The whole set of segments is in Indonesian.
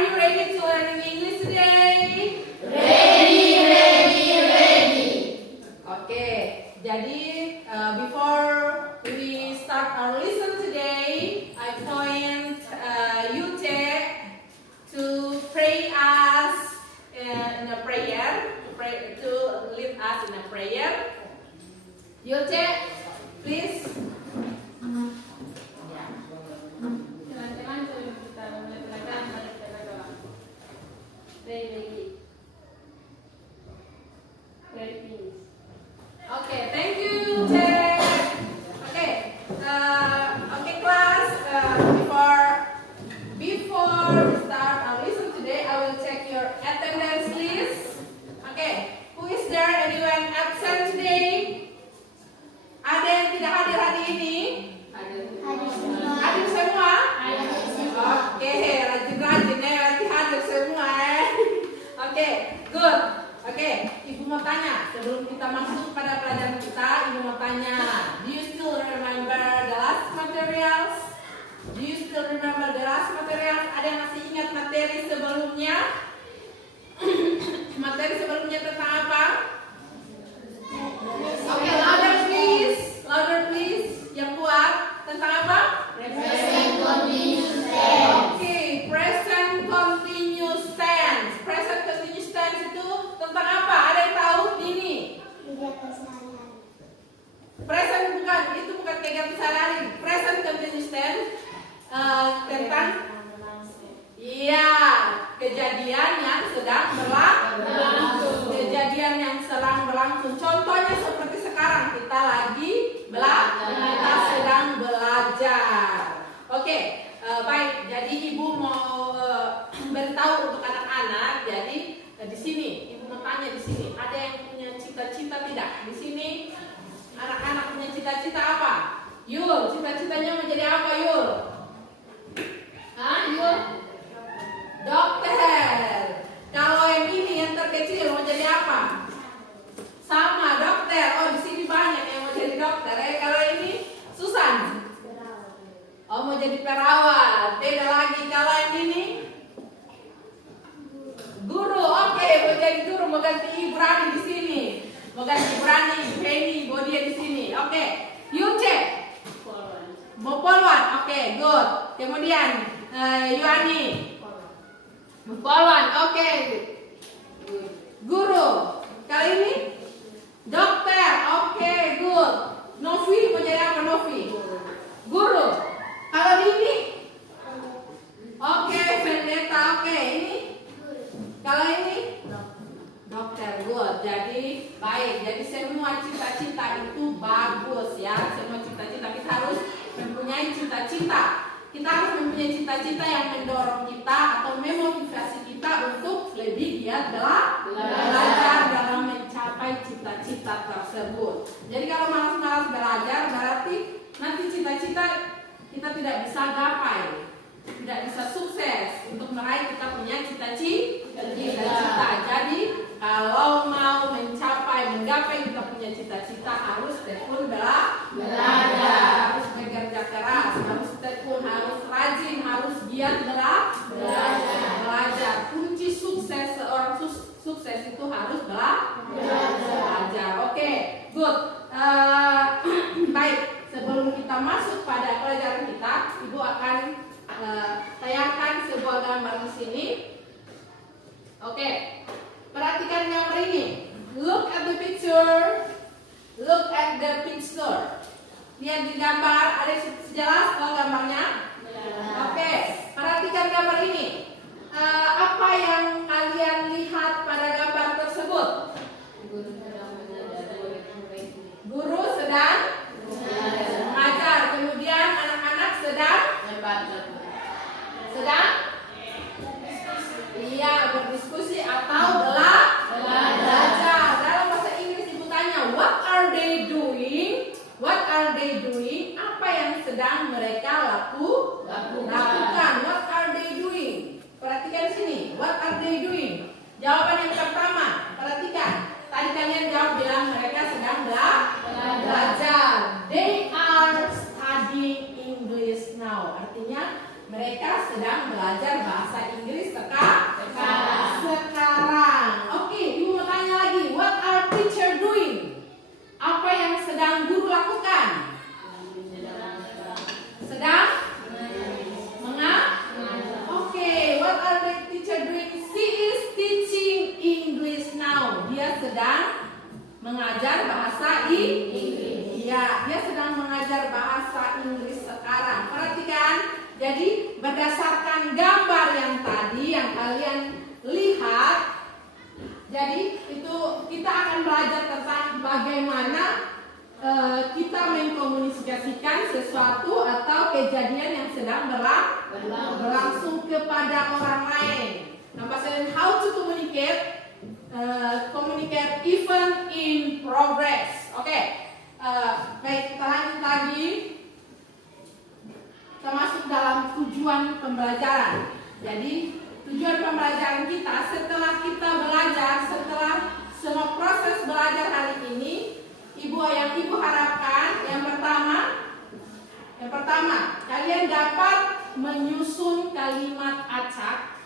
Are you ready to learn English today? Ready. Okay, jadi before we start our lesson today, I point Yute to pray us in a prayer, to lead us in a prayer. Yute, please. Okay, thank you, Yute. Okay, okay, class. Before we start our lesson today, I will check your attendance list. Okay, who is there? Anyone absent today? Ada yang tidak hadir hari ini? Hadir semua? Oke, rajin-rajin ya, nanti hadir semua ya. Oke, good. Oke, Ibu mau tanya sebelum kita masuk pada pelajaran kita, Ibu mau tanya, do you still remember the last materials? Do you still remember the last materials? Ada yang masih ingat materi sebelumnya? Materi sebelumnya tentang apa? Oke, louder please. Louder please. Yang kuat. Tentang apa? Present continuous tense. Oke, present continuous tense. Present continuous tense itu tentang apa? Ada yang tahu ini? Present itu bukan kegiatan sehari-hari. Present continuous tense tentang kejadian yang sedang berlangsung. Kejadian yang sedang berlangsung. Contohnya seperti sekarang kita lagi kita sedang belajar. Oke, baik. Jadi Ibu mau beritahu untuk anak-anak. Jadi di sini Ibu mau tanya di sini. Ada yang punya cita-cita tidak? Di sini anak-anak punya cita-cita apa? Yul, cita-citanya mau jadi apa Yul? Yul? Dokter. Kalau yang ini yang terkecil mau jadi apa? Sama dokter. Oh, di sini banyak yang mau jadi dokter. Kalau ini Susan. Oh, mau jadi perawat. Beda lagi. Kalau yang ini guru. Oke, mau jadi guru. Mau ganti Ibu Rani di sini. Mau ganti Ibu Rani, Ibu Penny, Ibu Dia di sini. Oke. Yuce. Mau polwan. Oke, good. Kemudian Yuani. Polwan. Oke. Guru. Kali ini dokter. Oke, good. Novi mau jadi apa Novi? Guru. Kalau ini? Oke, pendeta. Oke, ini? Kalau ini? Dokter. Good. Jadi baik. Jadi semua cita-cita itu bagus ya. Semua cita-cita kita harus mempunyai cita-cita. Kita harus mempunyai cita-cita yang mendorong kita atau memotivasi kita untuk lebih giat belajar dalam mencapai cita-cita tersebut. Jadi kalau malas-malas belajar berarti nanti cita-cita kita tidak bisa gapai, tidak bisa sukses untuk meraih kita punya cita-cita. Jadi kalau mau menggapai kita punya cita-cita harus tekun belajar, harus bekerja keras, harus tekun, harus rajin, harus giat belajar. Kunci sukses seorang sukses itu harus belajar. Oke, good. Baik, sebelum kita masuk pada pelajaran kita, Ibu akan tayangkan sebuah gambar di sini. Oke, perhatikan gambar ini. Look at the picture. Look at the picture. Lihat di gambar, ada jelas kalau gambarnya? Oke, perhatikan gambar ini. Apa yang kalian lihat pada gambar tersebut? Guru sedang mengajar. Kemudian anak-anak sedang berdiskusi atau belajar. Dalam bahasa Inggris Ibu tanya, what are they doing? What are they doing? Apa yang sedang mereka lakukan? What are they doing? Perhatikan sini. What are they doing? Jawaban yang pertama. Perhatikan. Tadi kalian jawab bilang mereka sedang belajar. They are studying English now. Artinya mereka sedang belajar bahasa Inggris sekarang. Oke, Ibu mau tanya lagi. What are teacher doing? Apa yang sedang guru lakukan? Sedang Oke, what are the teacher doing? She is teaching English now. Dia sedang mengajar bahasa Inggris. Ya, dia sedang mengajar bahasa Inggris sekarang. Perhatikan. Jadi berdasarkan gambar yang tadi yang kalian lihat, jadi itu kita akan belajar tentang bagaimana kita mengkomunikasikan sesuatu atau kejadian yang sedang berlangsung kepada orang lain. Number 7, how to communicate event in progress. Oke. Baik, kita lanjut lagi. Kita masuk dalam tujuan pembelajaran. Jadi tujuan pembelajaran kita setelah kita belajar, setelah semua proses belajar hari ini, Ibu harapkan yang pertama kalian dapat menyusun kalimat acak,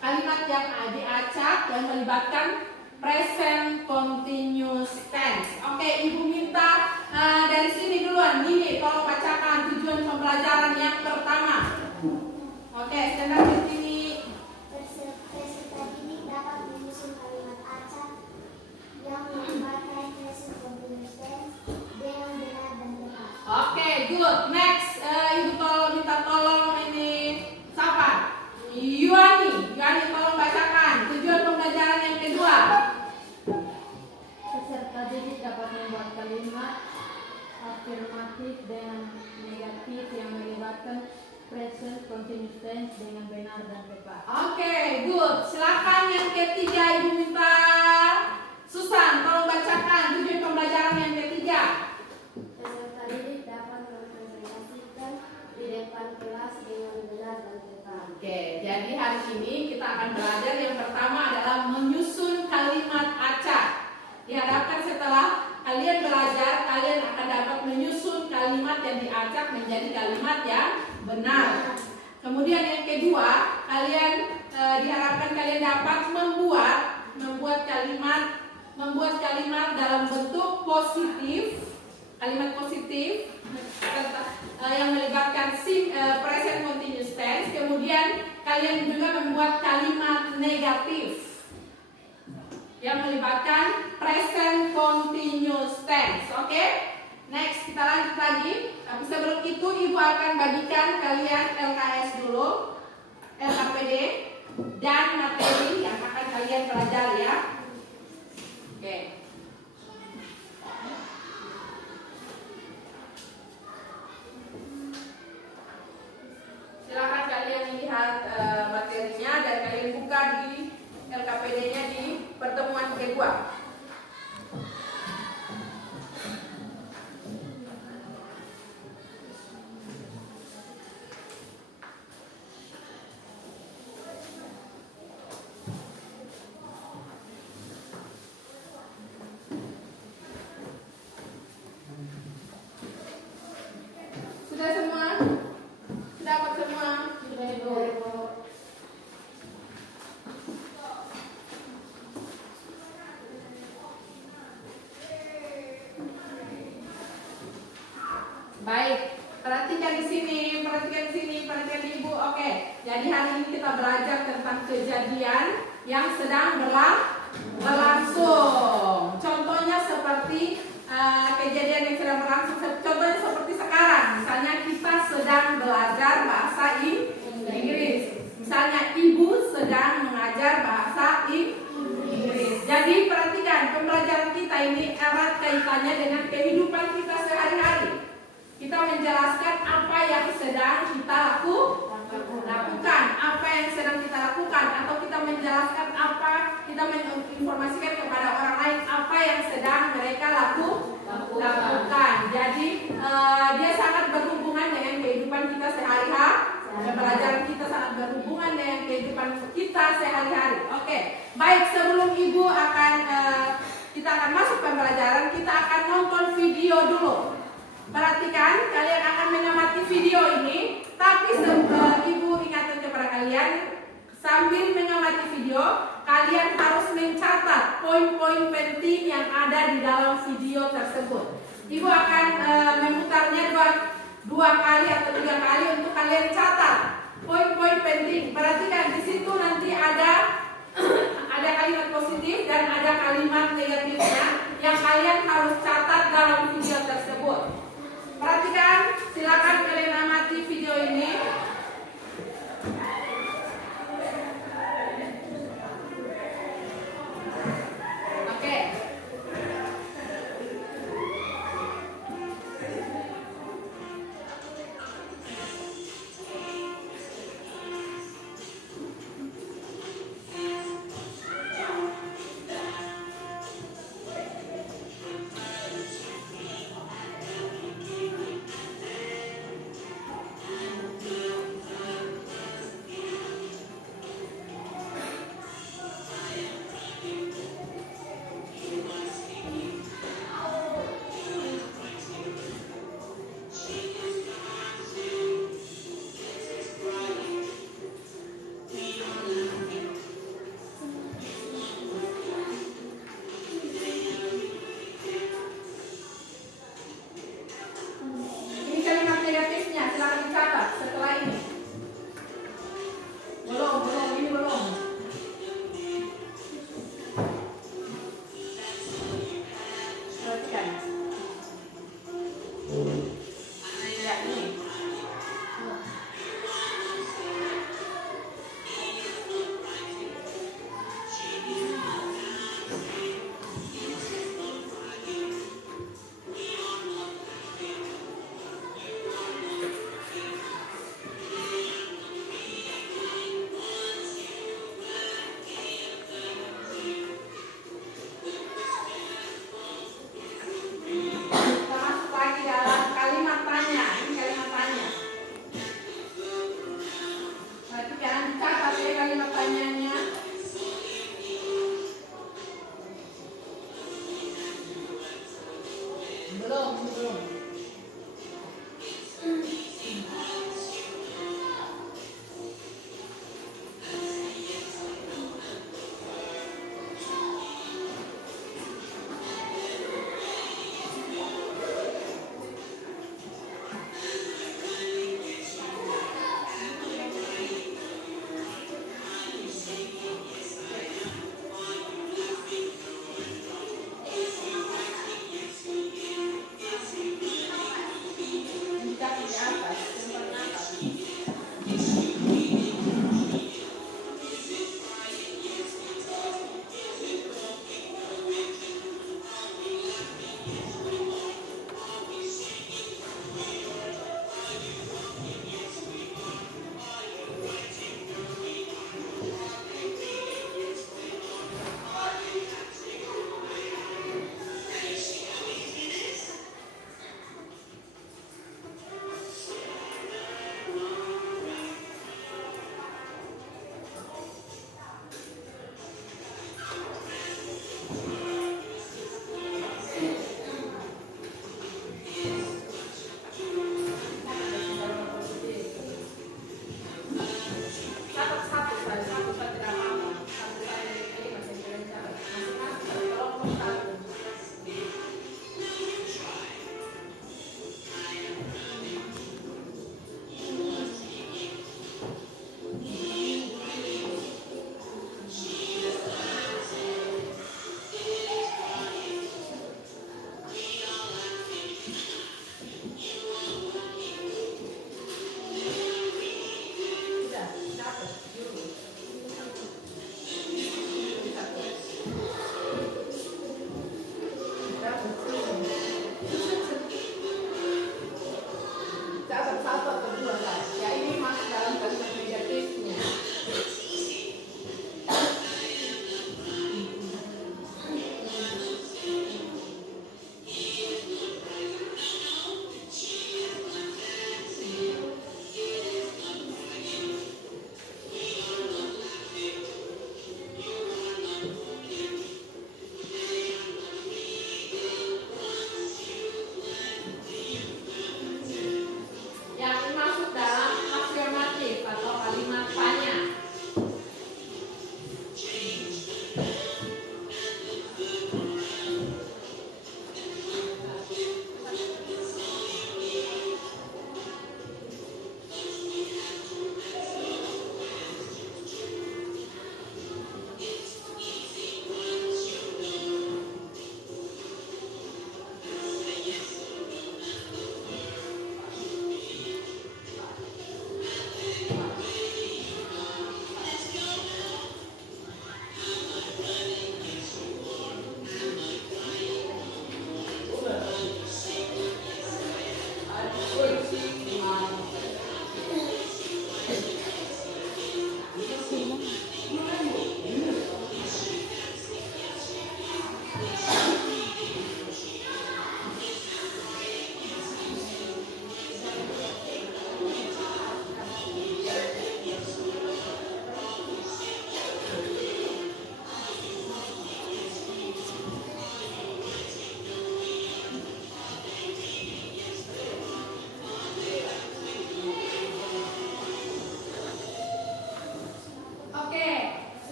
kalimat yang diacak yang melibatkan present continuous tense. Oke, Ibu minta dari sini duluan. Nini, tolong bacakan tujuan pembelajaran yang pertama. Oke, stand up di sini. Peserta didik dapat menyusun kalimat acak yang melibatkan present continuous tense dengan benar dan tepat. Oke, good. Next, Ibu minta tolong ini siapa? Yuani, tolong bacakan tujuan pembelajaran yang kedua. Peserta didik dapat membuat kalimat afirmatif dengan negatif yang melibatkan present continuous tense dengan benar dan tepat. Oke, good. Silakan yang ketiga, Ibu minta Susan, tolong bacakan tujuan pembelajaran yang ketiga. Peserta didik dapat mempresentasikan di depan kelas dengan benar dan tepat. Oke, jadi hari ini kita akan belajar yang pertama adalah menyusun kalimat acak. Diharapkan setelah kalian belajar, kalian akan dapat menyusun kalimat yang diacak menjadi kalimat yang benar. Kemudian yang kedua, diharapkan kalian dapat membuat kalimat dalam bentuk positif, kalimat positif yang melibatkan present continuous tense. Kemudian kalian juga membuat kalimat negatif yang melibatkan present continuous tense. Oke? Next, kita lanjut lagi. Tapi sebelum itu Ibu akan bagikan kalian LKS dulu, LKPD dan materi yang akan kalian pelajari ya. Oke. Silakan kalian lihat materinya dan kalian buka di LKPD-nya di pertemuan kedua. Sudah semua? Sudah dapat semua? Sudah Ibu. Baik, perhatikan di sini, perhatikan Ibu. Oke, jadi hari ini kita belajar tentang kejadian yang sedang berlangsung. Contohnya seperti kejadian yang sedang berlangsung. Contohnya seperti sekarang. Misalnya kita sedang belajar bahasa Inggris. Misalnya Ibu sedang mengajar bahasa Inggris. Jadi perhatikan, pembelajaran kita ini erat kaitannya dengan kehidupan kita sehari-hari. Kita menjelaskan apa yang sedang kita lakukan, apa yang sedang kita lakukan, atau kita menjelaskan kita menginformasikan kepada orang lain apa yang sedang mereka lakukan. Jadi dia sangat berhubungan dengan kehidupan kita sehari-hari. Pembelajaran kita sangat berhubungan dengan kehidupan kita sehari-hari. Oke, baik, sebelum Ibu kita akan masuk pembelajaran, kita akan nonton video dulu. Perhatikan, kalian akan mengamati video ini, tapi Ibu ingatkan kepada kalian sambil sambil mengamati video, kalian harus mencatat poin-poin penting yang ada di dalam video tersebut. Ibu akan memutarnya dua kali atau 3 kali untuk kalian catat poin-poin penting. Perhatikan di situ nanti ada kalimat positif dan ada kalimat negatifnya yang kalian harus catat dalam video tersebut. Perhatikan, silakan kalian amati video ini. Oke.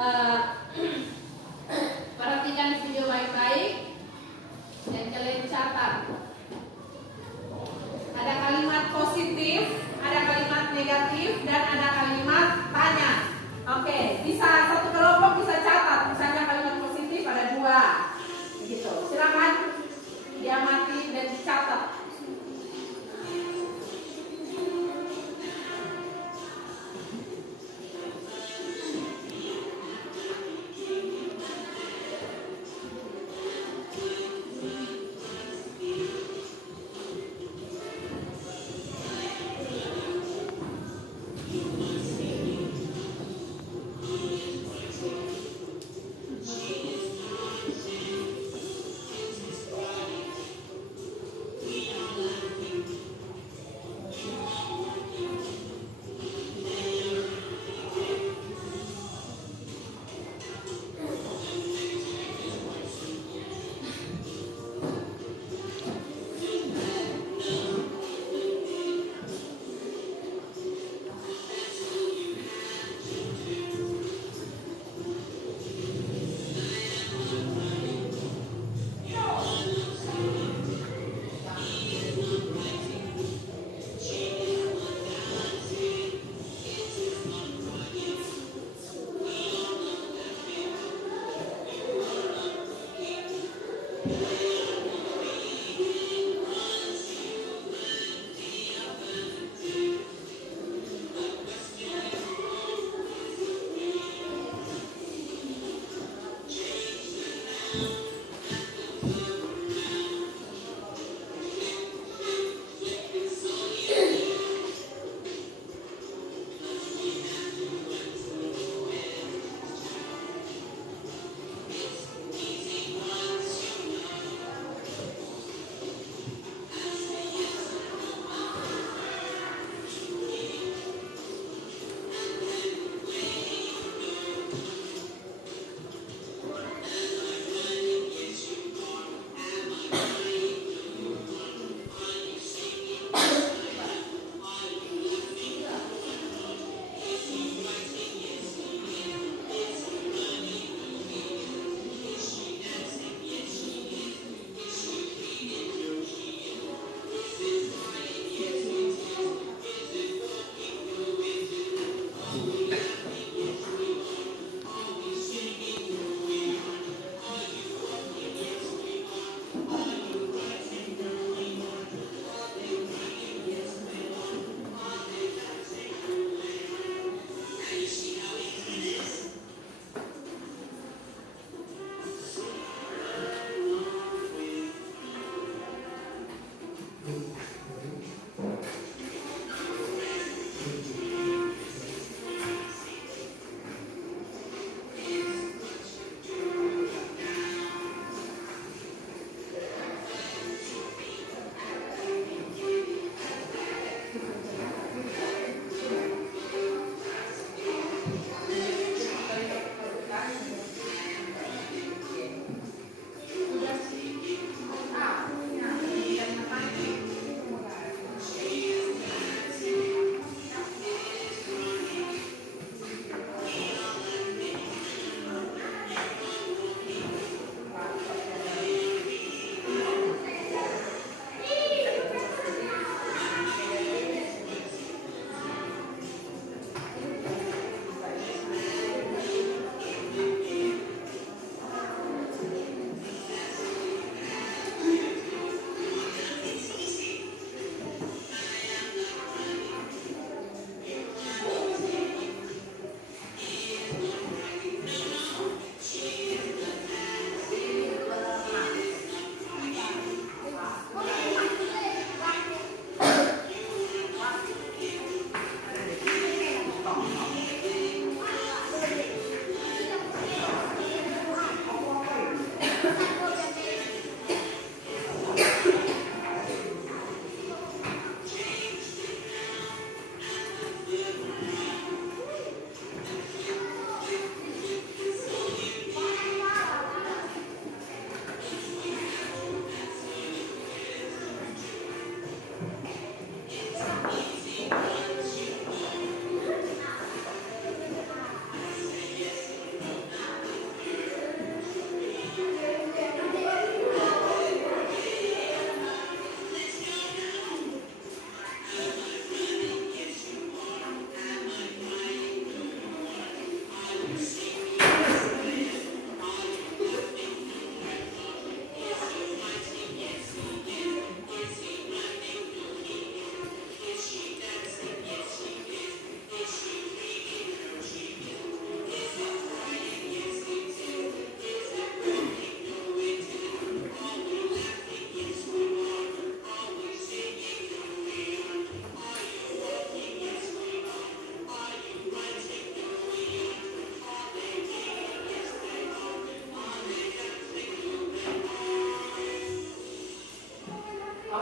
Eh, perhatikan video baik-baik dan kalian catat. Ada kalimat positif, ada kalimat negatif, dan ada kalimat tanya. Oke, bisa satu kelompok bisa catat. Misalnya kalimat positif ada 2, begitu. Silakan diamati dan dicatat.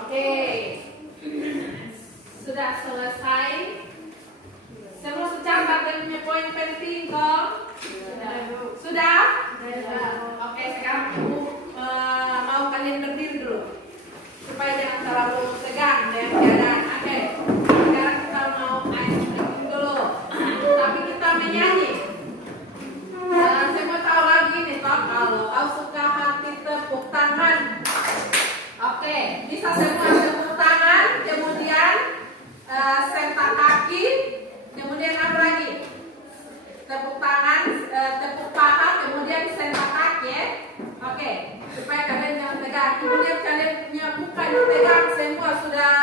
Oke. Sudah selesai. Semua secatat dan punya poin penting kok. Sudah? Oke, sekarang Ibu mau kalian berdiri dulu supaya jangan terlalu tegang dengan keadaan. Oke. Sekarang kita mau ice breaking dulu. Tapi kita menyanyi. Semua tahu lagi nih toh, kalau kau suka hati tepuk tangan. Oke, bisa semua tepuk tangan, kemudian sentak kaki, kemudian apa lagi? Tepuk tangan, tepuk paha, kemudian sentak kaki ya. Oke, supaya kalian jangan tegang. Kemudian kalian punya muka yang tegang, semua sudah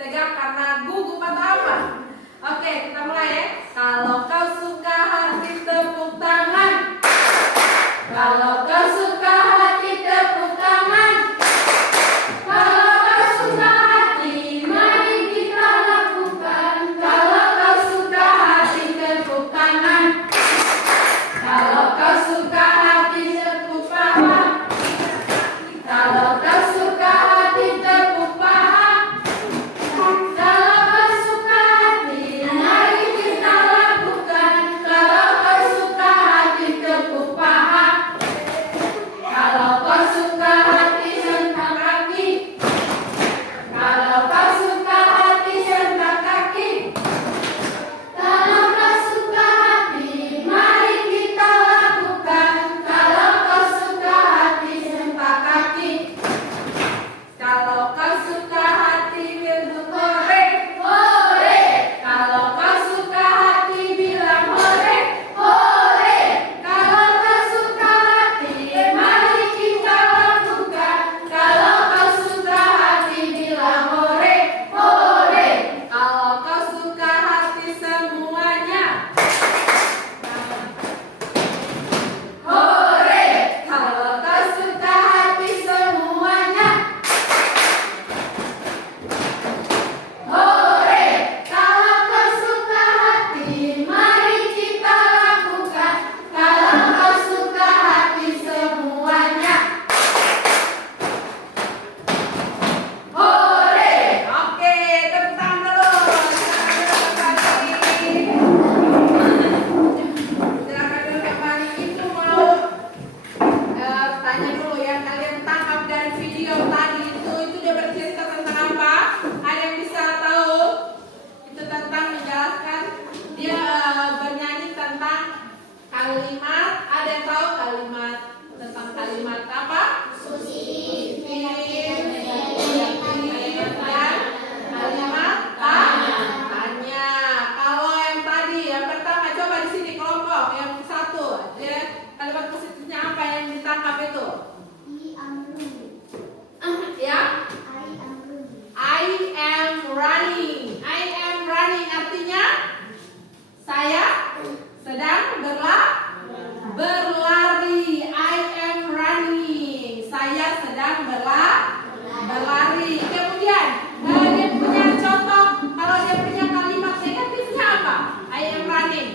tegang karena gugup atau apa? Oke, kita mulai ya. Kalau kau suka hati tepuk tangan. Kalau kau suka hati tepuk tangan. Kalau kau suka hati, mari kita lakukan. Kalau kau suka hati tepuk tangan. Kalau kau suka hati tepuk paha. Kalau kau suka hati tepuk paha. Kalau kau suka hati, mari kita lakukan. Kalau kau suka hati tepuk paha. Kalau kau suka hati sentak kaki. Kalau kau suka hati sentak kaki. Kalau kau suka hati, mari kita lakukan. Kalau kau suka hati sentak kaki. Kalau kau suka hati bilang hore, hore. Kalau kau suka hati bilang hore, hore. Kalau kau suka hati, mari kita lakukan. Kalau kau suka hati bilang hore, hore. Kalau kau suka hati semuanya, hore. Kalau kau suka hati semuanya, hore. Kalau kau suka hati, mari kita lakukan. Kalau kau suka hati semuanya, hore. Oke, tepuk tangan dulu. Silakan dulu kembali. Itu mau tanya dulu ya, kalian tangkap dari video tadi itu dia bercerita tentang apa? Ada yang bisa tahu? Itu tentang menjelaskan, dia bernyanyi tentang kalimat. Ada yang tahu kalimat tentang kalimat apa? Positif, negatif, dan kalimat tanya. Kalau yang tadi, yang pertama coba di sini kelompok yang satu, dia kalimat positifnya apa yang ditangkap itu? Ya? I am running. I am running artinya saya sedang berlari. I am running. Saya sedang berlari. Kemudian dia punya contoh. Kalau dia punya kalimat negatifnya apa? I am running.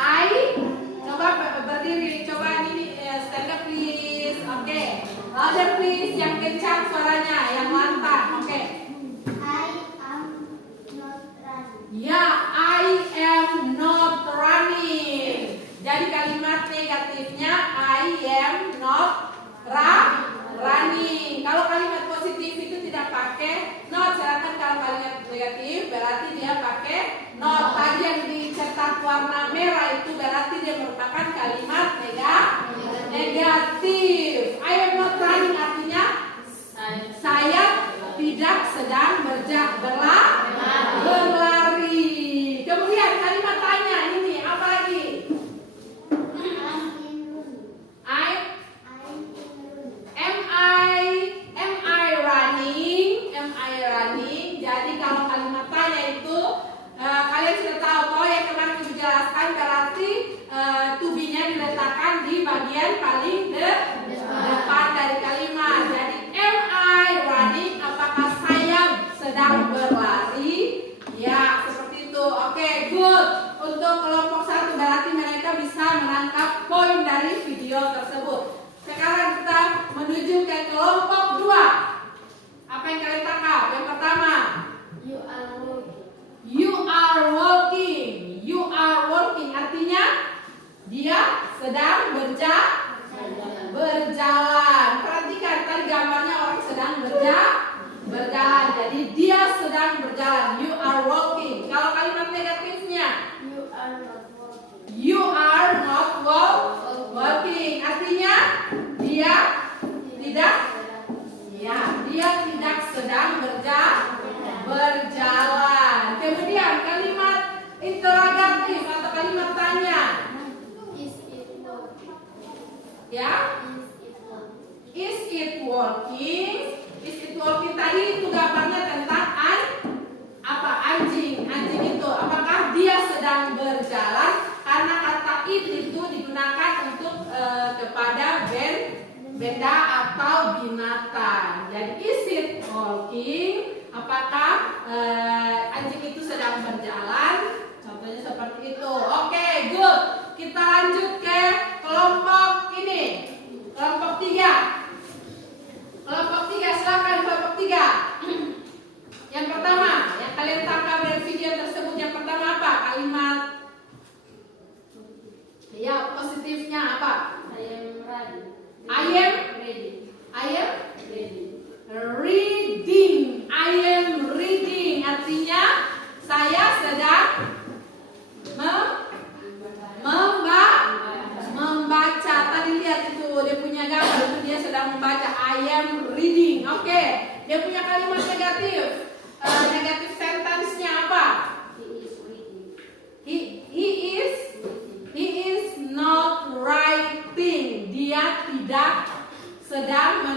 I coba berdiri. Coba ini stand up please. Oke. Louder please. Yang kencang suaranya, yang lantang. Oke. Ya, I am not running. Jadi kalimat negatifnya I am not running. Kalau kalimat positif itu tidak pakai not. Silakan kalau kalimat negatif berarti dia pakai not. Tadi yang dicetak warna merah itu berarti dia merupakan kalimat negatif. I am not running artinya berjalan. Jadi dia sedang berjalan. You are walking. Kalau kalimat negatifnya, you are not walking. Artinya dia tidak, ya, dia tidak sedang berjalan. Kemudian kalimat interrogatif atau kalimat tanya. Ya, is it working? Is it working tadi itu gambarnya tentang anjing. Anjing itu apakah dia sedang berjalan? Karena kata it itu digunakan untuk kepada benda atau binatang. Jadi is it working? Apakah anjing itu sedang berjalan? Contohnya seperti itu. Oke, good. Kita lanjut ke kelompok ini. Kelompok 3. Kelompok 3, silakan kelompok 3. Yang pertama, yang kalian tangkap dari video tersebut, yang pertama apa? Kalimat ya, positifnya apa? I am ready. I am reading. I am reading. Artinya saya sedang membaca. Tadi lihat itu dia punya gambar, itu dia sedang membaca. I am reading. Oke. Dia punya kalimat negatif. Negatif sentence-nya apa? He is not writing. Dia tidak sedang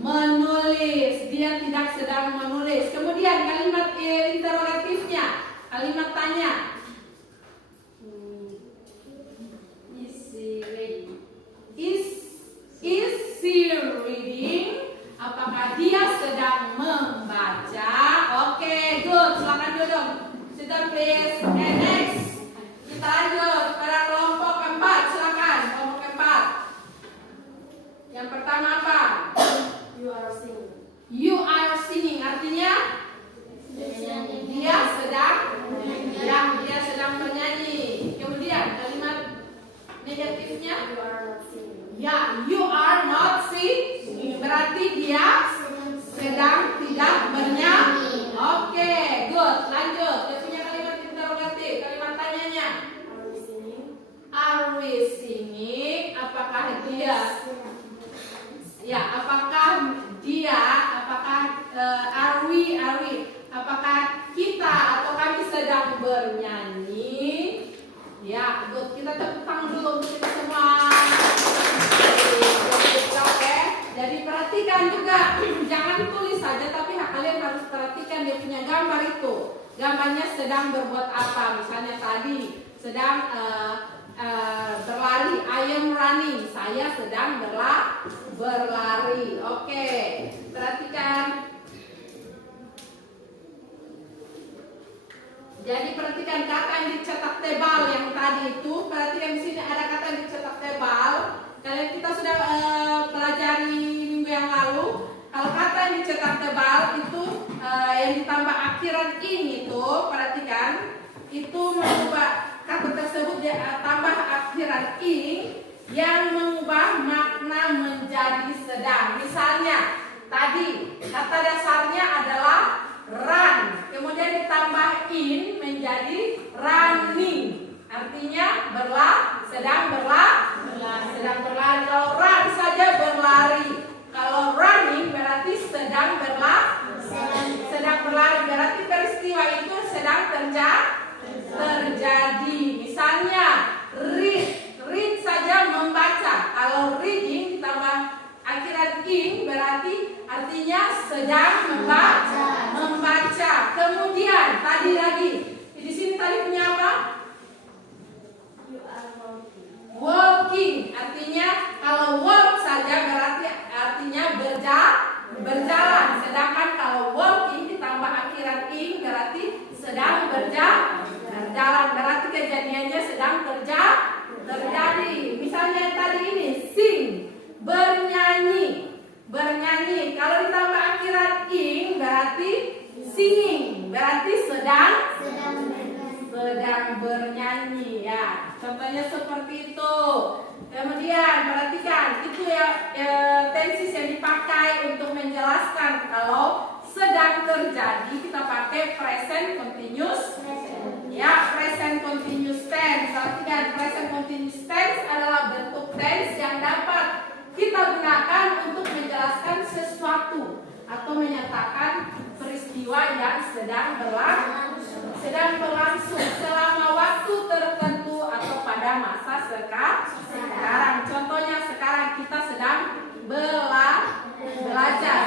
menulis. Dia tidak sedang menulis. Kemudian kalimat interrogatifnya, kalimat tanya. Is she ready? Is she reading? Apakah dia sedang membaca? Oke, good. Silakan duduk. Sit down please. And next, kita lanjut pada kelompok 4. Silakan kelompok 4. Yang pertama apa? You are singing. You are singing. Artinya dia sedang bernyanyi. Kemudian kalimat negatifnya, You are not singing. ya, you are not singing. Berarti dia sedang tidak bernyanyi. Oke, good. Lanjut. Dia punya kalimat interrogatif, kalimat tanyanya. Are we singing? Are we singing? Apakah dia? Ya, apakah dia? Apakah are we? Apakah kita atau kami sedang bernyanyi? Ya, good. Kita tepuk tangan dulu untuk kita semua. Oke. Jadi perhatikan juga, jangan tulis saja, tapi kalian harus perhatikan dia punya gambar itu. Gambarnya sedang berbuat apa? Misalnya tadi sedang berlari. I am running. Saya sedang berlari. Oke. Perhatikan. Jadi perhatikan kata yang dicetak tebal yang tadi itu. Perhatikan di sini ada kata yang dicetak tebal. Kalian kita sudah pelajari minggu yang lalu. Kalau kata yang dicetak tebal itu yang ditambah akhiran ing itu, perhatikan itu mengubah kata tersebut tambah akhiran ing yang mengubah makna menjadi sedang. Misalnya tadi kata dasarnya adalah run, kemudian ditambah in menjadi running. Artinya sedang berlari. Kalau run saja berlari. Kalau running berarti sedang berlari. Berarti peristiwa itu sedang terjadi. Misalnya read saja membaca. Kalau reading ditambah akhiran in berarti artinya sedang membaca. Kemudian tadi lagi di sini tadi punya apa? You are walking. Walking. Artinya kalau walk saja berarti artinya berjalan. Sedangkan kalau walking ditambah akhiran in berarti sedang berjalan. Berarti kejadiannya sedang terjadi. Misalnya tadi ini sing, bernyanyi. Kalau ditambah akhiran ing berarti singing, berarti sedang bernyanyi ya. Contohnya seperti itu. Kemudian perhatikan itu ya tenses yang dipakai untuk menjelaskan menjelaskan kalau sedang terjadi kita pakai present continuous. Ya, present continuous tense. Perhatikan, present continuous tense adalah bentuk tense yang dapat kita gunakan untuk menjelaskan sesuatu atau menyatakan peristiwa yang sedang berlangsung selama waktu tertentu atau pada masa sekarang. Contohnya sekarang kita sedang belajar.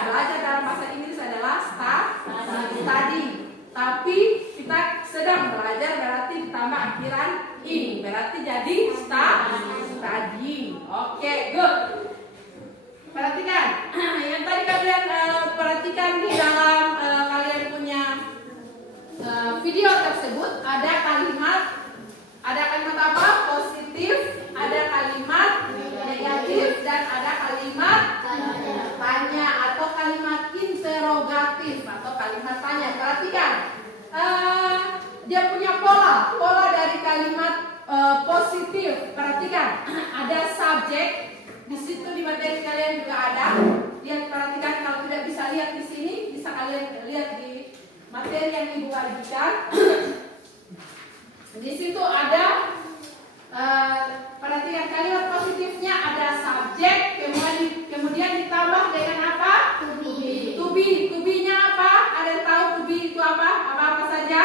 Belajar dalam bahasa Inggris adalah study. Tapi kita sedang belajar berarti ditambah akhiran ing, berarti jadi studying. Oke, good. Perhatikan, yang tadi kalian perhatikan di dalam kalian punya video tersebut ada kalimat apa? Positif, ada kalimat negatif, dan ada kalimat tanya atau kalimat interrogatif atau kalimat tanya. Perhatikan, dia punya pola dari kalimat positif. Perhatikan, ada subjek di situ, di materi kalian juga ada. Lihat, perhatikan, kalau tidak bisa lihat di sini, bisa kalian lihat di materi yang ibu bagikan. Di situ ada perhatikan kalimat positifnya ada subjek, kemudian ditambah dengan apa? To be-nya apa? Ada yang tahu to be itu apa? Apa saja?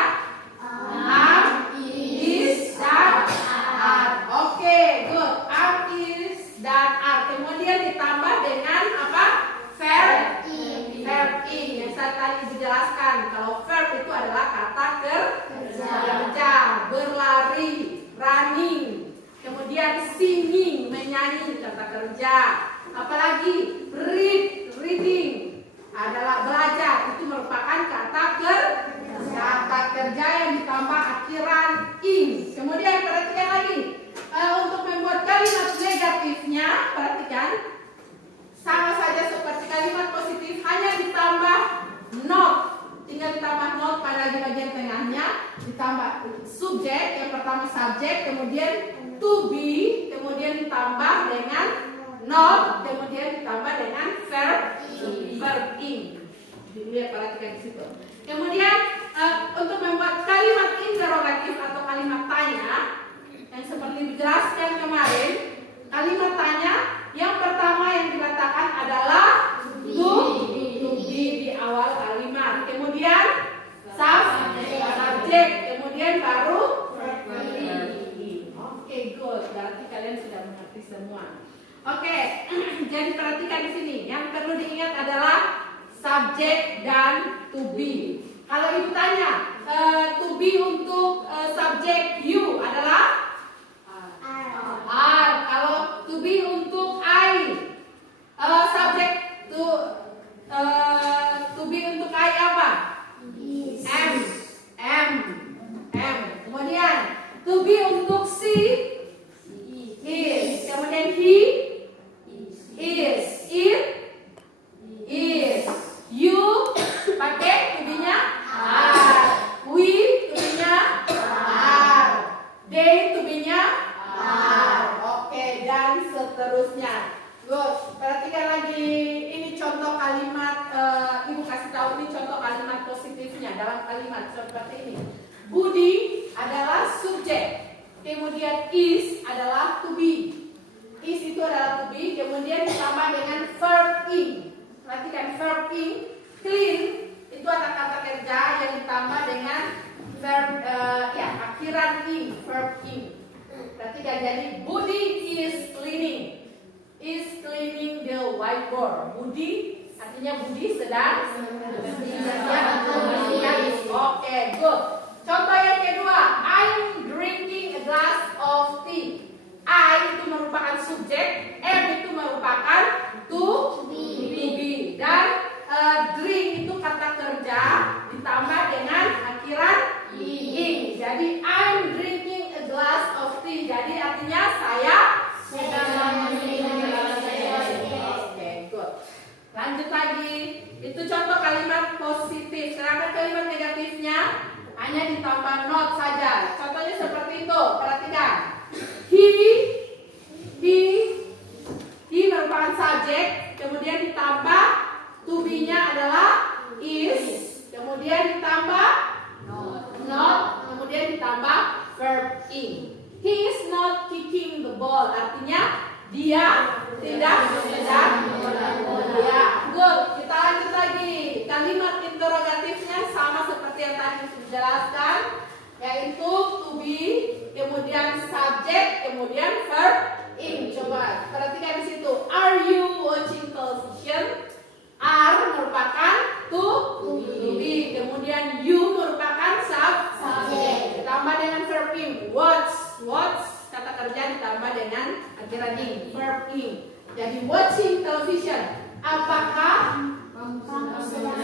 Am, is, dan are. Oke, good. Am, is, dan are. Kemudian ditambah dengan apa? Verb in. Yang saya tadi dijelaskan kalau verb itu adalah kata kerja, berlari, running. Kemudian singing, menyanyi, kata kerja. Apalagi reading adalah belajar, itu merupakan kata kerja yang ditambah akhiran ing. Kemudian perhatikan lagi, untuk membuat kalimat negatifnya, perhatikan sama saja seperti kalimat positif, hanya ditambah not. Tinggal ditambah not pada di bagian tengahnya, ditambah subjek, yang pertama subjek, kemudian to be, kemudian ditambah dengan not, kemudian ditambah dengan verb in. Dilihat, perhatikan di situ. Kemudian untuk membuat kalimat interrogatif atau kalimat tanya yang seperti dijelaskan kemarin, kalimat tanya yang pertama yang dikatakan adalah to be di awal kalimat. Kemudian subjek, kemudian baru Oke, good. Berarti kalian sudah mengerti semua. Oke, jadi perhatikan di sini. Yang perlu diingat adalah subjek dan to be. Kalau ibu tanya, to be untuk subjek you adalah are. Kalau to be untuk I, subjek to be untuk I apa? M. Kemudian to be untuk she is. Kemudian he is. It is. You pakai to be-nya are. We to be-nya are. They to be-nya are. Oke, dan seterusnya. Good. Perhatikan lagi, ini contoh kalimat, ibu kasih tahu ini contoh kalimat positifnya dalam kalimat seperti ini. Budi adalah subjek, kemudian is adalah to be. Is itu adalah to be, kemudian ditambah dengan verb in. Perhatikan verb in. Clean itu ada kata kerja yang ditambah dengan verb akhiran in, verb in. Perhatikan, jadi Budi is cleaning the whiteboard. Budi artinya Budi sedang Oke, good. Contoh yang kedua, I'm drinking a glass of tea. I itu merupakan subjek, M itu merupakan to be, dan drink itu kata kerja ditambah dengan akhiran ing. Jadi I'm drinking a glass of tea. Jadi artinya saya sedang minum glass teh. Oke, good. Lanjut lagi, itu contoh kalimat positif. Sedangkan kalimat negatifnya hanya ditambah not saja. Contohnya seperti itu. Perhatikan. He merupakan subjek, kemudian ditambah To be-nya adalah is, kemudian ditambah not, kemudian ditambah verb ing. He is not kicking the ball, artinya dia tidak sedang bola. Ya, good. Kita lanjut lagi. Kalimat interrogatifnya sama seperti yang tadi sudah jelaskan, yaitu to be, kemudian subject, kemudian verb ing. Coba perhatikan di situ. Are you watching television? Are merupakan to be, kemudian you merupakan subject. Ditambah dengan verb ing. Watch kata kerja ditambah dengan akhiran ing, verb ing. Jadi watching television. Apakah Kamu sedang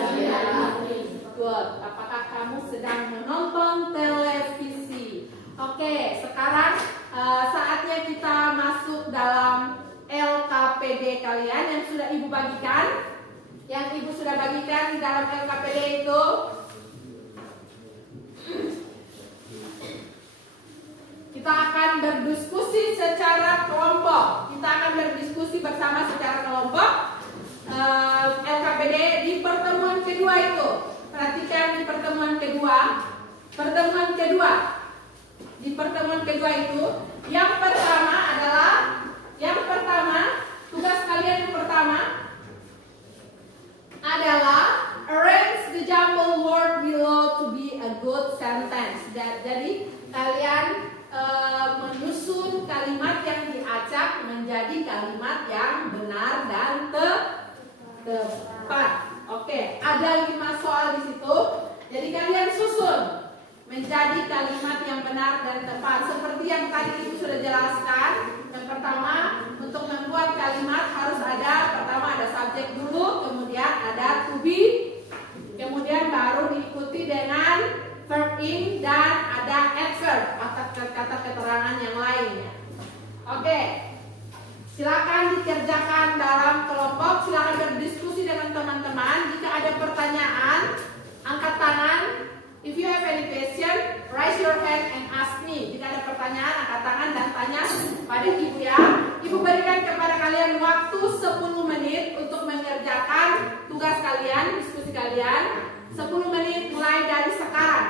good? Apakah kamu sedang menonton televisi? Oke, sekarang saatnya kita masuk dalam LKPD kalian yang sudah ibu bagikan. Yang ibu sudah bagikan di dalam LKPD itu kita akan berdiskusi secara kelompok. Kita akan berdiskusi bersama secara kelompok. LKPD di pertemuan kedua itu. Perhatikan di pertemuan kedua. Di pertemuan kedua itu, yang pertama, tugas kalian yang pertama adalah arrange the jumbled word below to be a good sentence. Jadi kalian menyusun kalimat yang diacak menjadi kalimat yang benar dan tepat. Oke, ada 5 soal di situ. Jadi kalian susun menjadi kalimat yang benar dan tepat. Seperti yang tadi ibu sudah jelaskan. Yang pertama, untuk membuat kalimat harus pertama ada subjek dulu, kemudian ada to be, kemudian baru diikuti dengan verb ing dan ada adverb, kata keterangan yang lainnya. Oke, silakan dikerjakan dalam kelompok, silakan berdiskusi dengan teman-teman. Jika ada pertanyaan, angkat tangan. If you have any question, raise your hand and ask me. Jika ada pertanyaan, angkat tangan dan tanya pada ibu ya. Ibu berikan kepada kalian waktu 10 menit untuk mengerjakan tugas kalian, diskusi kalian. 10 menit mulai dari sekarang.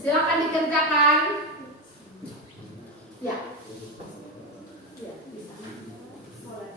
Silakan dikerjakan. Ya. Ya, bisa. Boleh.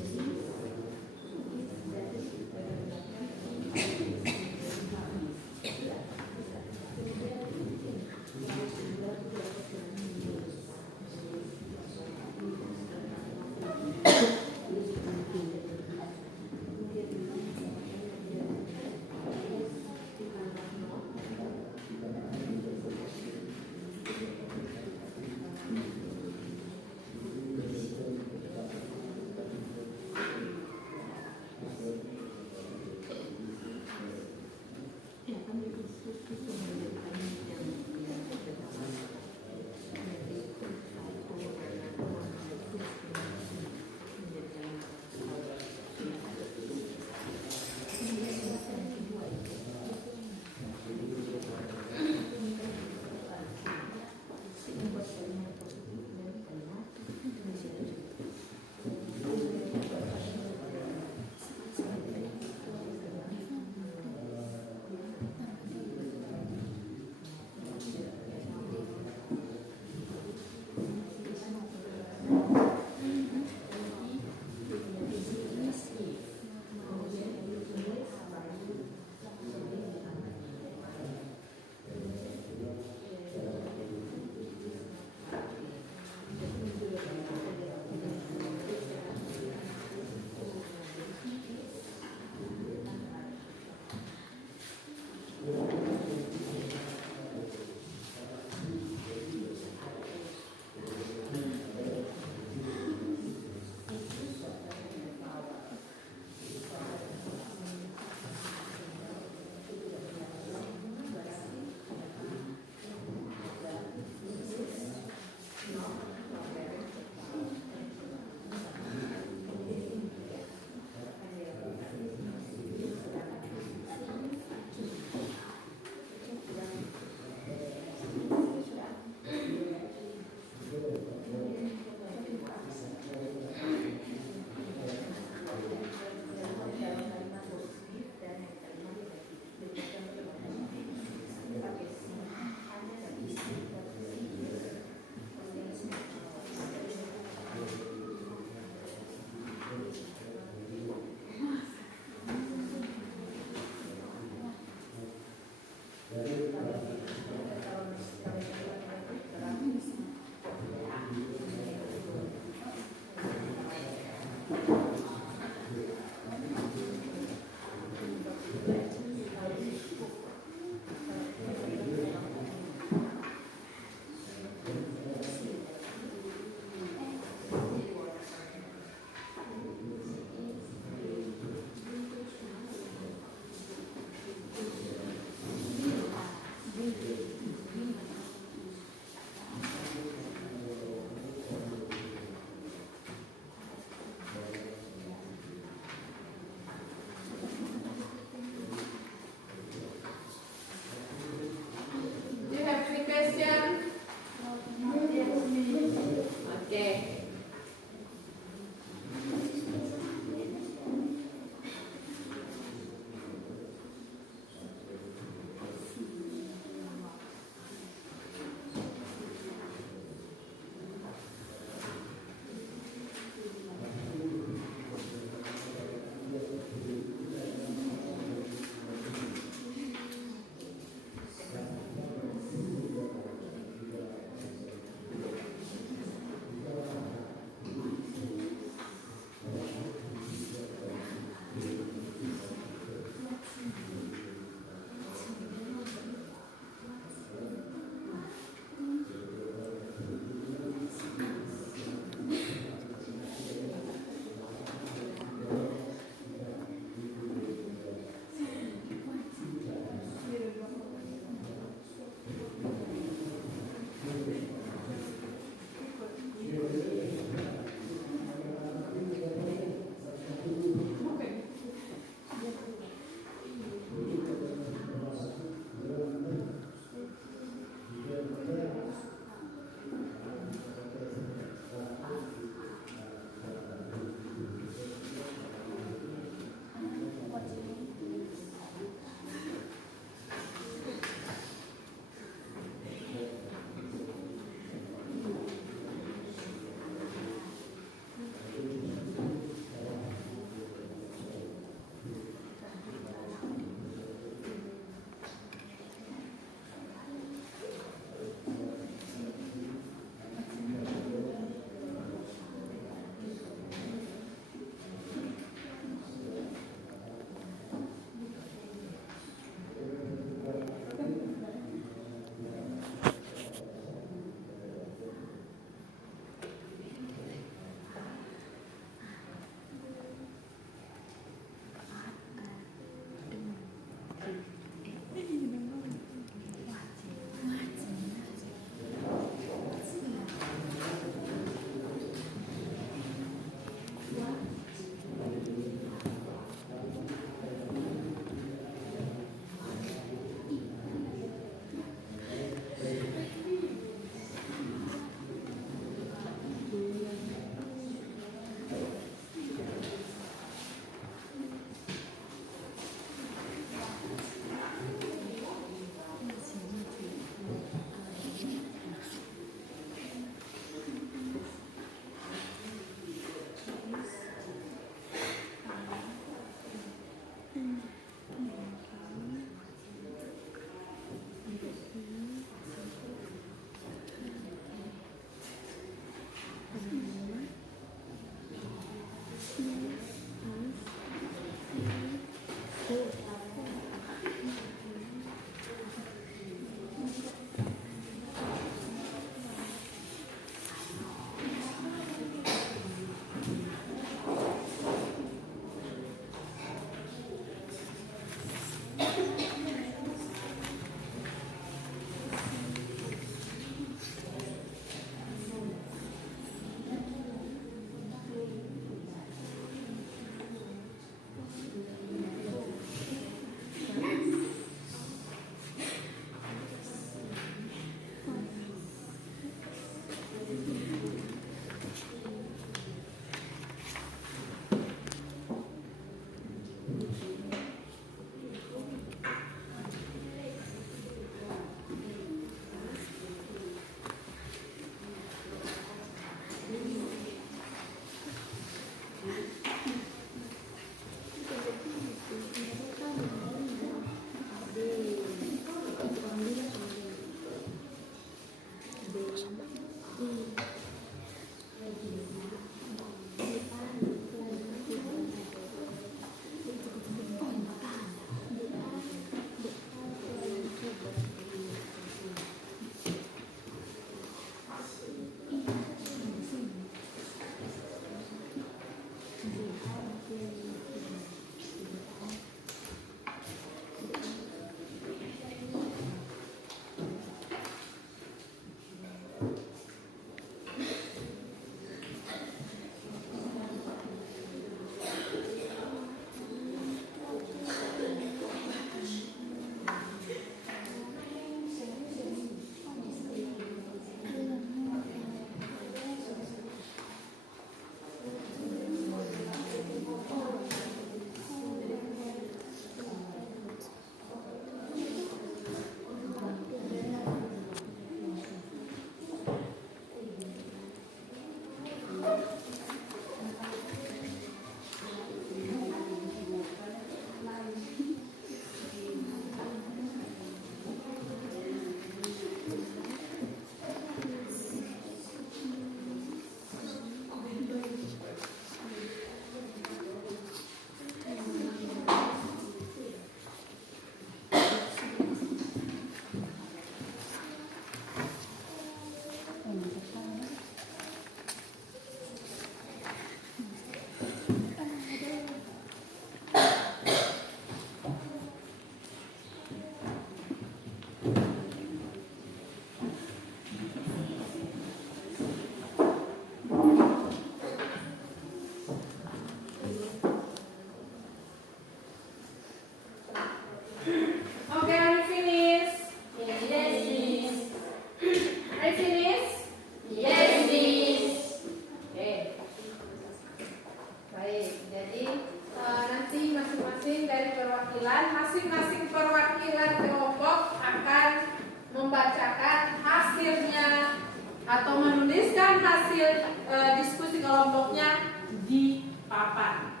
atau menuliskan hasil diskusi kelompoknya di papan.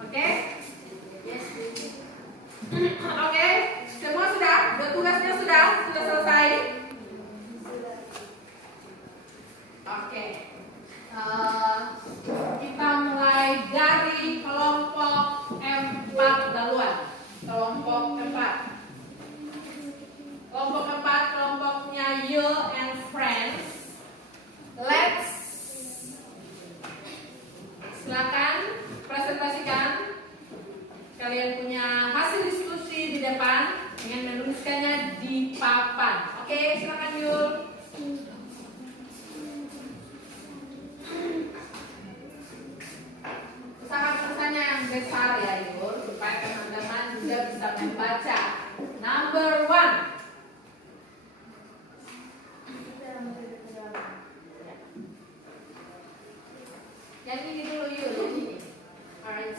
Oke? Oke, semua sudah? Tugasnya sudah selesai? Oke. Kita mulai dari kelompok 4 duluan. Kelompok 4. Kelompok 4, kelompoknya you and friends. Let's. Silakan presentasikan. Kalian punya hasil diskusi di depan dengan menuliskannya di papan. Oke, silakan Yul. Usahakan tulisannya yang besar ya Yul, supaya teman-teman juga bisa membaca. Number 1. Yang ini dulu Yul, yang ini. Alright,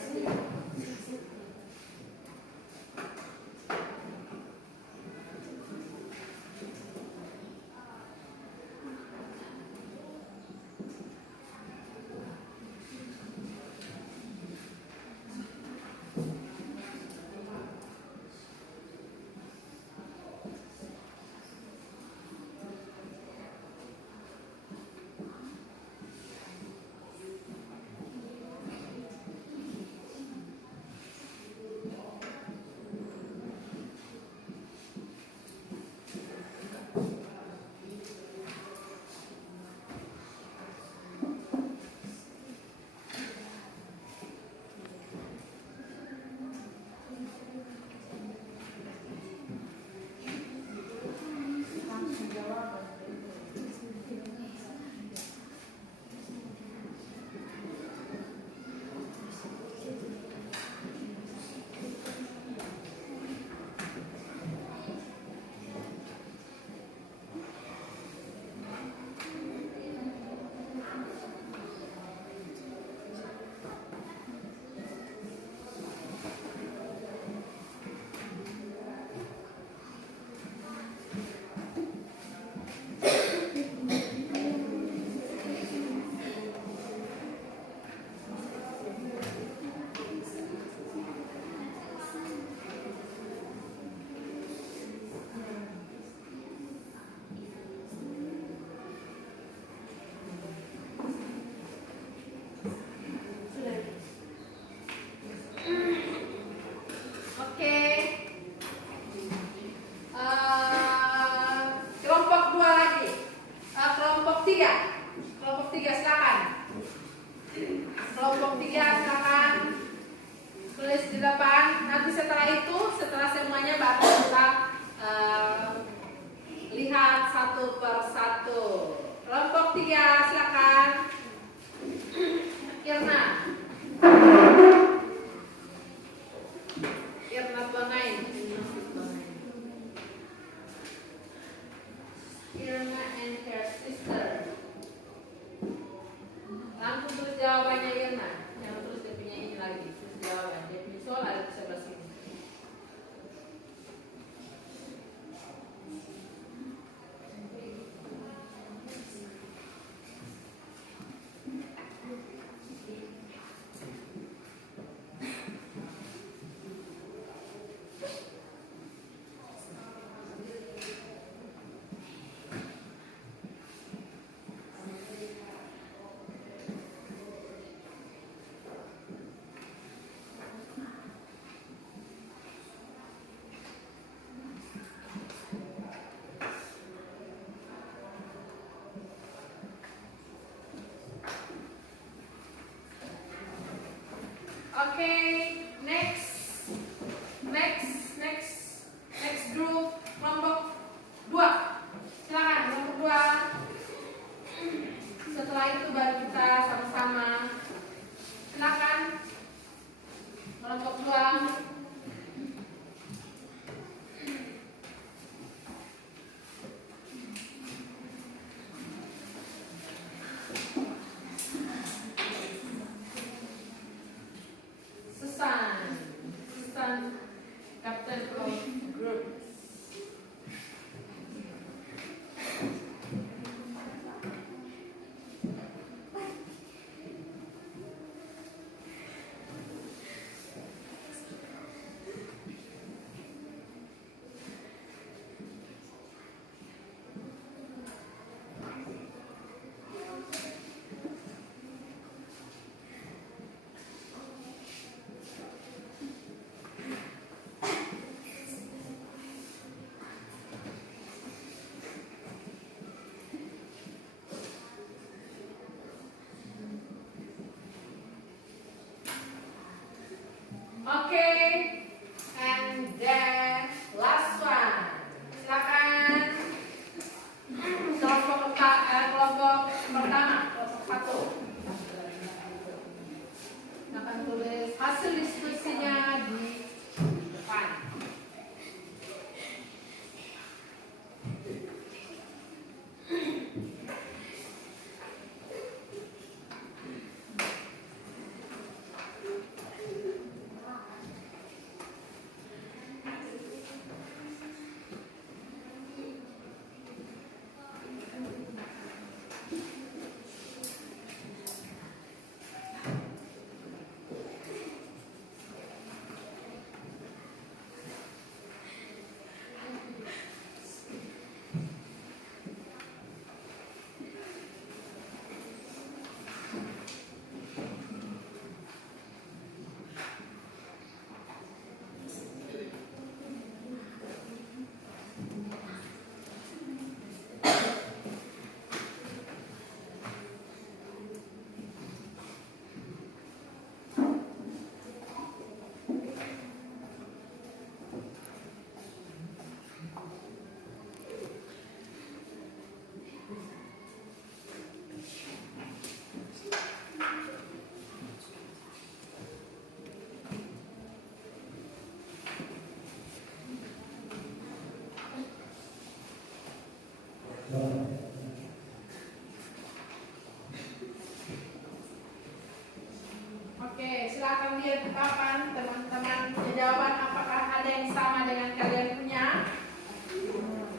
kita lihat papan teman-teman punya jawaban. Apakah ada yang sama dengan kalian punya?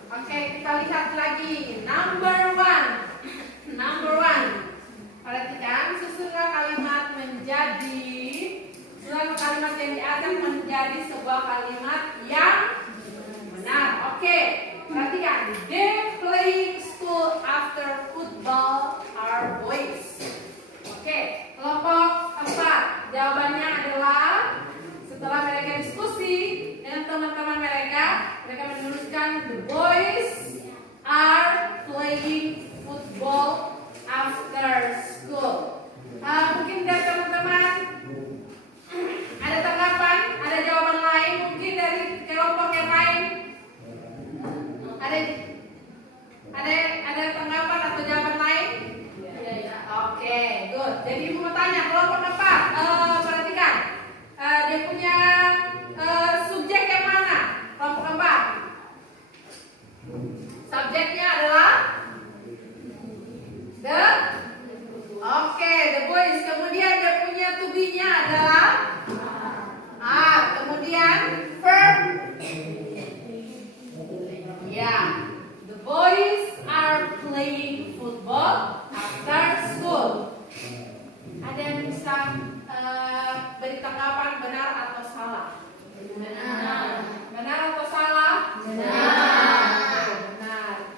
Oke, kita lihat lagi. Number one. Perhatikan, susunan kalimat yang diatur menjadi sebuah kalimat yang benar. Oke, perhatikan. They play school after football are boys. Oke, kelompok 4. Jawabannya adalah setelah mereka diskusi dengan teman-teman mereka menuliskan the boys are playing football after school. Mungkin dari teman-teman ada tanggapan, ada jawaban lain, mungkin dari kelompok yang lain ada tanggapan atau jawaban lain? Oke, good. Jadi ibu mau tanya kelompok 4, perhatikan, dia punya subjek yang mana? Kelompok 4. Subjeknya adalah the boys. Kemudian dia punya to be-nya adalah kemudian verb. Ya, the boys are playing football after school. Ada yang bisa beri tanggapan benar atau salah? Benar atau salah? Benar.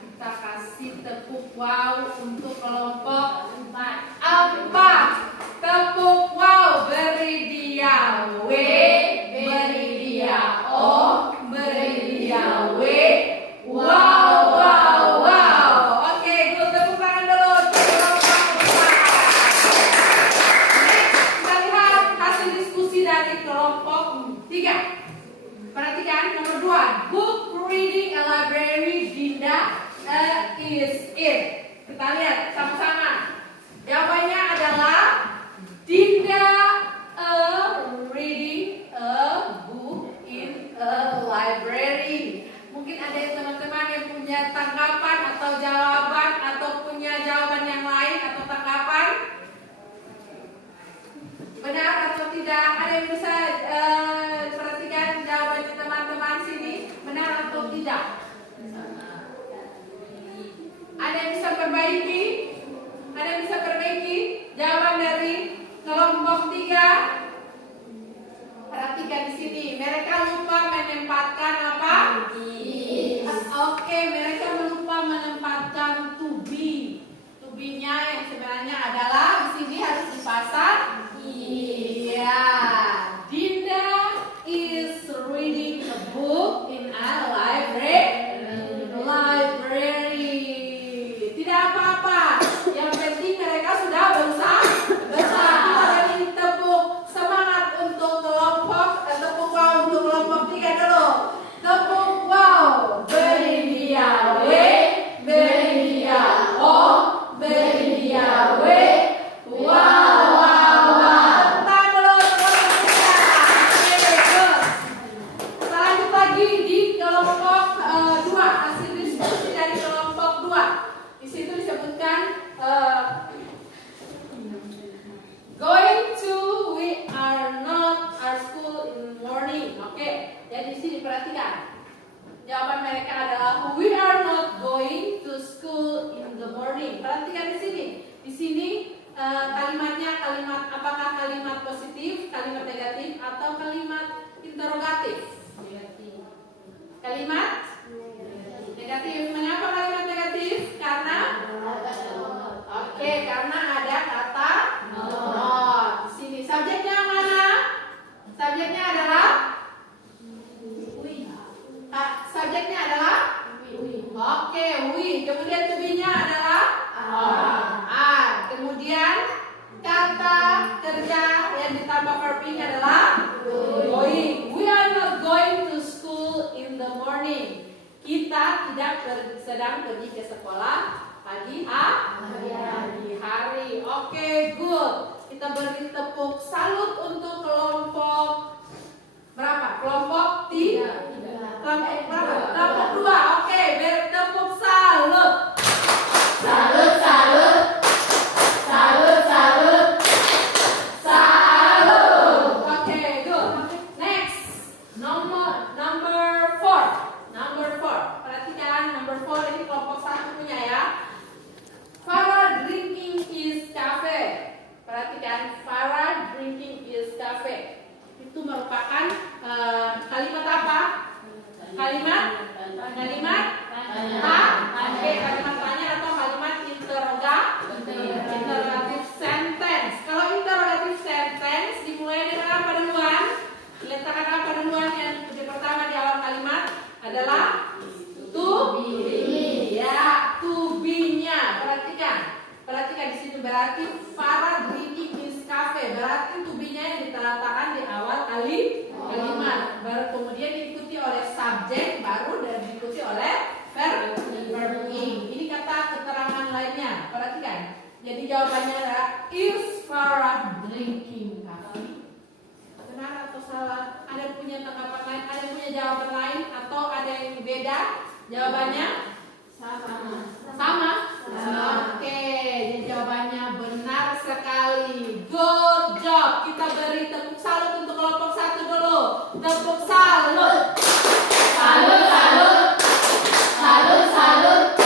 Kita kasih tepuk wow untuk kelompok 4. Tepuk wow, beri dia W, beri dia O, beri dia W. Wow. Oke, good. Tepuk tangan dulu untuk kelompok 4. Next, kita lihat hasil diskusi dari kelompok 3. Perhatikan nomor 2. Book reading a library Dinda is in. Kita lihat sama-sama. Jawabannya adalah Dinda reading a book in a library. Mungkin ada teman-teman yang punya tanggapan atau jawaban atau punya jawaban yang lain atau tanggapan. Benar atau tidak? Ada yang bisa perhatikan jawabannya teman-teman sini. Benar atau tidak? Ada yang bisa perbaiki? Jawaban dari kelompok 3. Perhatikan di sini. Mereka lupa menempatkan apa? Oke, mereka lupa menempatkan to be. To be-nya yang sebenarnya adalah di sini harus dipasang. Iya. Dinda is reading a book in a library. Tidak apa-apa. Yang penting mereka sudah berusaha. Kita tepuk semangat untuk kelompok, tepuk wow untuk kelompok 3 dulu. Tepuk wow. Beri dia W, beri dia O, beri dia W. Wow. Tepuk dulu kelompok 3. Oke, good. Kita lanjut lagi di kelompok 2. Hasil diskusi dari kelompok 2. Di situ disebutkan going to, we are not our school in the morning. Oke, jadi di sini perhatikan. Jawaban mereka adalah we are not going to school in the morning. Perhatikan di sini. Di sini kalimatnya apakah kalimat positif, kalimat negatif atau kalimat interrogatif? Kalimat negatif. Mengapa kalimat negatif? Karena karena ada kata not. Di sini subjeknya mana? Subjeknya adalah subjeknya adalah we. Kemudian to be-nya adalah kemudian kata kerja yang ditambah verb-nya adalah going. We are not going to school in the morning. Kita tidak sedang pergi ke sekolah pagi hari. Oke, good. Kita beri tepuk salut untuk kelompok berapa? Kelompok 3. Kelompok berapa? Kelompok 2. Oke, beri tepuk salut. Salut. adalah to be. Ya, to be-nya. Perhatikan di sini berarti para drinking in cafe. Berarti to be-nya yang diletakkan di awal kalimat. Baru kemudian diikuti oleh subjek, baru dan diikuti oleh verb ing. Ini kata keterangan lainnya. Perhatikan. Jadi jawabannya adalah is Farah drinking coffee? Benar atau salah? Ada yang punya tanggapan lain? Ada yang punya jawaban lain? Atau ada yang beda? Jawabannya? Sama? Oke, jadi jawabannya benar sekali. Good job. Kita beri tepuk salut untuk kelompok 1 dulu. Tepuk salut. Salut, salut. Salut, salut.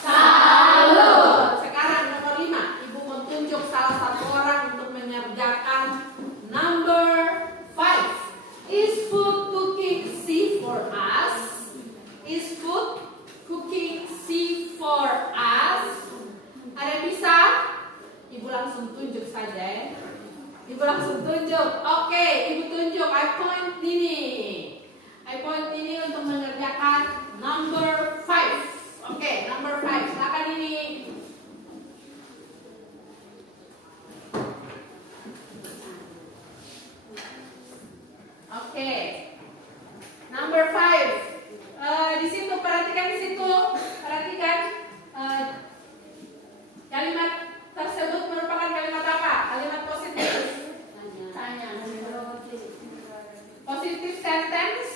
Salut. Sekarang nomor 5. Ibu menunjuk salah satu orang untuk mengerjakan number 5. Is food cooking C for us? Is food cooking C for us? Ada yang bisa? Ibu langsung tunjuk saja ya. Ibu langsung tunjuk. Oke, ibu tunjuk. I point ini untuk mengerjakan number 5. Oke, number 5. Silakan ini. Oke. Number 5. Di situ perhatikan kalimat tersebut merupakan kalimat apa? Kalimat positif. Positive sentence,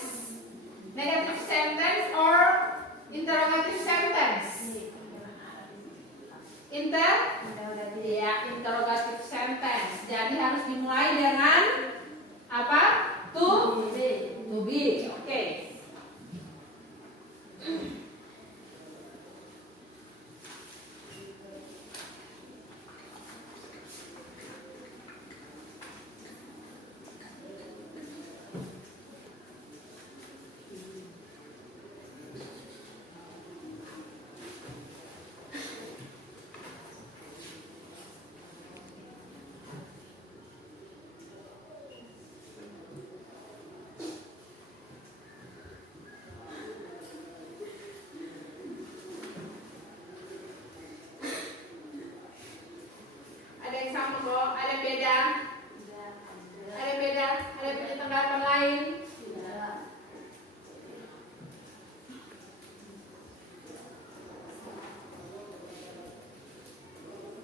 negative sentence, or interrogative sentence? Interrogative sentence. Jadi harus dimulai dengan apa? To be. Oke. Ada yang sama kok? Ada yang beda? Ada yang beda? Ada yang punya tanggapan lain?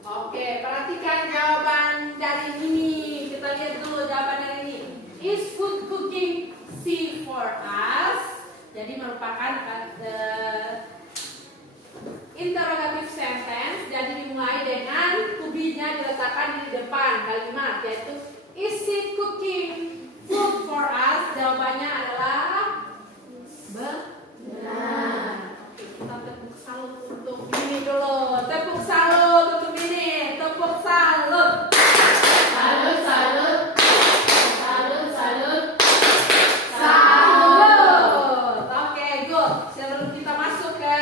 Oke, perhatikan jawaban dari ini. Kita lihat dulu jawaban dari ini. Is food cooking C for us? Jadi merupakan interrogative sentence. Jadi dimulai dengan to be-nya diletakkan di depan kalimat, yaitu is he cooking food for us? Jawabannya adalah benar. Kita tepuk salut untuk ini dulu. Tepuk salut untuk ini. Tepuk salut. Salut, salut. Salut, salut. Salut. Oke, good. Sebelum kita masuk ke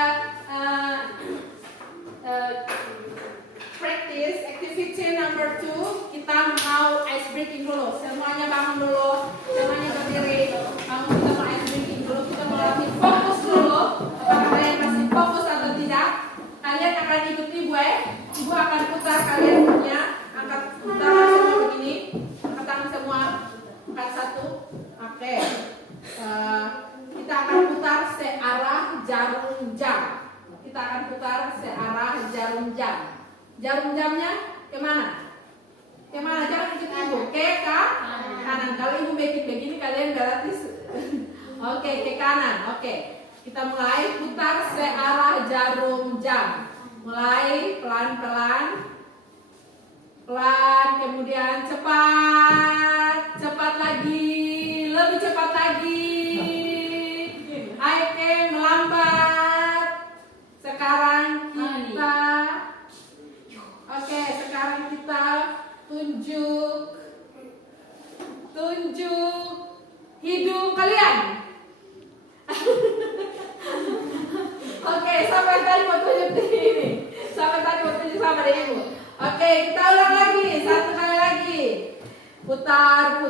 practice activity number 2, kita mau ice breaking dulu. Semuanya bangun dulu. Semuanya berdiri. Bangun, kita mau ice breaking dulu. Kita mau latih fokus dulu. Apakah kalian masih fokus atau tidak? Kalian akan ikuti gue. Ibu akan putar kalian punya. Angkat putar semua begini. Angkat tangan semua. Angkat satu. Oke. Kita akan putar searah jarum jam. Kita akan putar searah jarum jam. Jarum jamnya kemana? Kemana? Jangan ikut ibu. Ke kanan. Kalau ibu bikin begini kalian berarti oke, ke kanan. Oke. Kita mulai putar searah jarum jam. Mulai pelan-pelan. Pelan, kemudian cepat. Cepat lagi. Lebih cepat lagi. Oke, melambat. Sekarang kita tunjuk hidung kalian. Oke, sampai tadi mau tunjuk ini. Sampai tadi mau tunjuk sama ibu. Oke, kita ulang lagi. Satu kali lagi. Putar.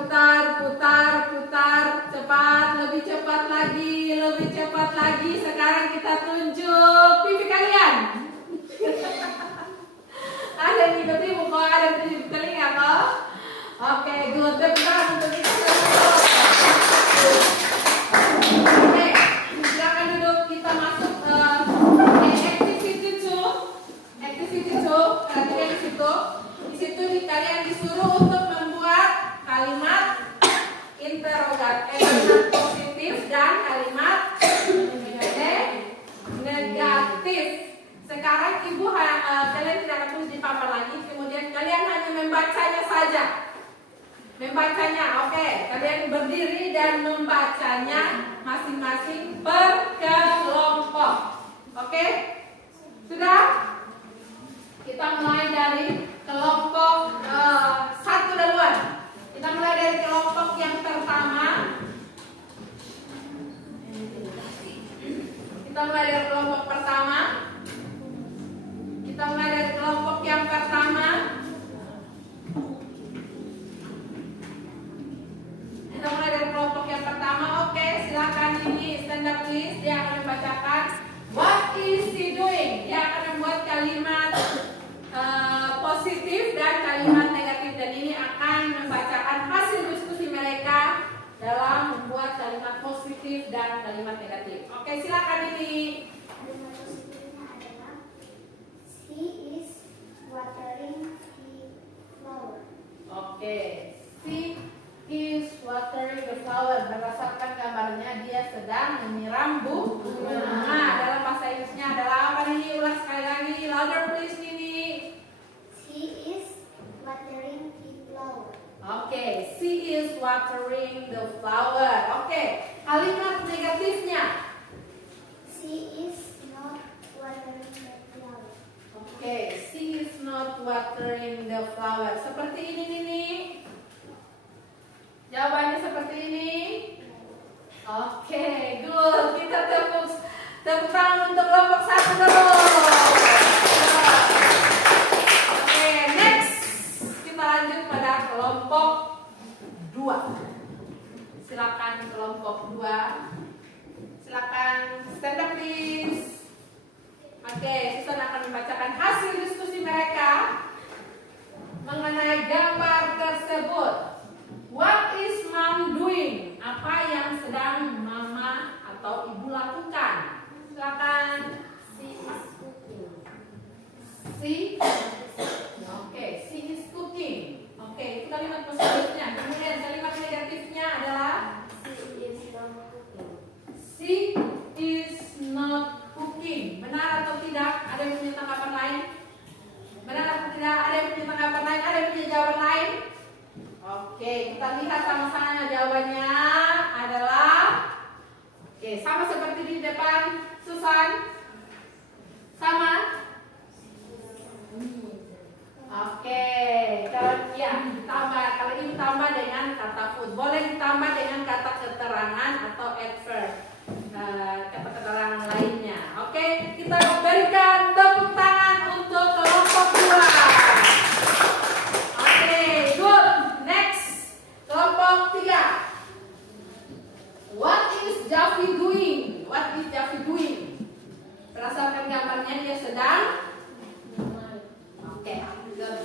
Cepat, lebih cepat lagi. Lebih cepat Oke? Sudah? Kita mulai dari kelompok satu duluan. Kita mulai dari kelompok yang pertama. Kita mulai dari kelompok pertama. Kita mulai dari kelompok yang pertama. Kita mulai dari kelompok yang pertama. Oke, silakan ini stand up please. Dia akan membacakan what is he doing. Dia akan membuat kalimat positif dan kalimat negatif, dan ini akan membacakan hasil diskusi mereka dalam membuat kalimat positif dan kalimat negatif. Oke, silakan ini. Kalimat positifnya adalah he is watering the flower. Oke, she is watering the flower. Berdasarkan gambarnya dia sedang menyiram bunga. Dalam bahasa Inggrisnya adalah apa ini? Ulang sekali lagi, louder please Nini. He is watering the flower. Oke, she is watering the flower. Oke, kalimat negatifnya. She is not watering the flower. Oke, she is not watering the flower. Seperti ini Nini. Jawabannya seperti ini. Oke, good. Kita tepuk tangan untuk kelompok satu dulu. Oke, next. Kita lanjut pada kelompok 2. Silakan kelompok 2. Silakan stand up please. Oke, Susan akan membacakan hasil diskusi mereka mengenai gambar tersebut. What is mom doing? Apa yang sedang mama atau ibu lakukan? Silakan. She is cooking. She. Oke, she is cooking. Oke, itu kalimat positifnya. Kemudian kalimat negatifnya adalah She is not cooking. she is not cooking. Benar atau tidak? Ada yang punya tanggapan lain? Benar atau tidak? Ada yang punya tanggapan lain? Ada yang punya jawaban lain? Oke, kita lihat sama-sama jawabannya adalah sama seperti di depan Susan. Sama? Oke, kalau ya ditambah, kalau ini ditambah dengan kata food, boleh ditambah dengan kata keterangan atau adverb, kata keterangan lainnya. Oke, kita berikan tepuk tangan untuk kelompok 2. Oke, good. Next, kelompok 3. What is Javi doing? What is Javi doing? Berdasarkan gambarnya dia sedang. Oke, good.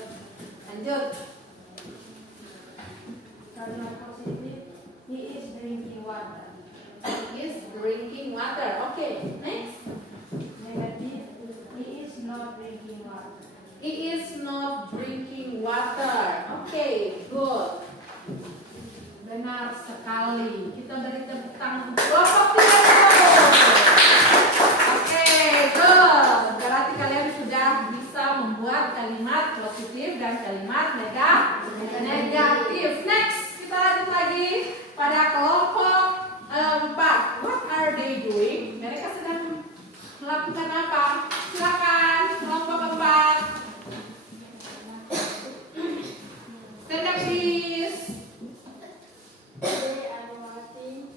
Lanjut. Kalimat positif, he is drinking water. He is drinking water. Oke, next. Negatif, he is not drinking water. He is not drinking water. Oke, good. Benar sekali. Kita beri tepuk tangan untuk kelompok 3 dulu. Oke, good. Berarti kalian sudah bisa membuat kalimat positif dan kalimat negatif. Next, kita lanjut lagi pada kelompok 4. What are they doing? Mereka sedang melakukan apa? Silakan kelompok 4. Stand up please. They are watching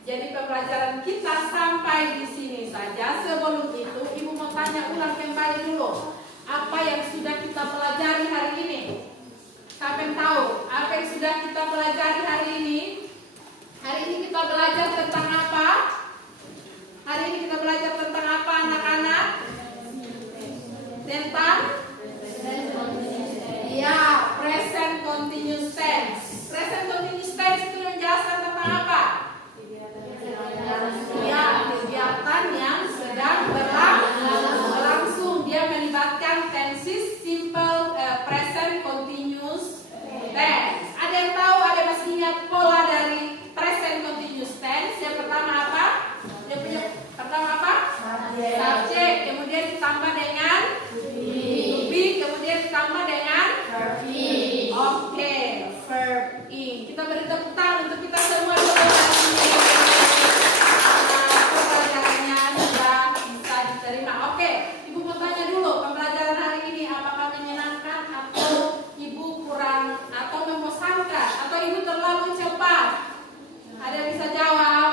Jadi pembelajaran kita sampai di sini saja. Sebelum itu, Ibu mau tanya ulang kembali dulu. Apa yang sudah kita pelajari hari ini? Siapa yang tahu? Apa yang sudah kita pelajari hari ini? Hari ini kita belajar tentang apa? Hari ini kita belajar tentang apa, anak-anak? Tentang? Ya, present continuous tense. Present continuous tense itu menjelaskan tentang apa? Ya, kegiatan yang sedang berlangsung. Dia melibatkan tenses simple, present continuous tense. Ada yang tahu? Ada masih ingat pola dari present continuous tense? Yang pertama apa? Yang punya pertama apa? Subjek. Kemudian ditambah dengan be. Kemudian ditambah dengan oke, verb in. Kita beri tepuk tangan untuk kita semua dulu hari ini. Pembelajarannya sudah bisa diterima. Oke, Ibu mau tanya dulu, pembelajaran hari ini apakah menyenangkan atau Ibu kurang atau membosankan atau Ibu terlalu cepat? Ada yang bisa jawab?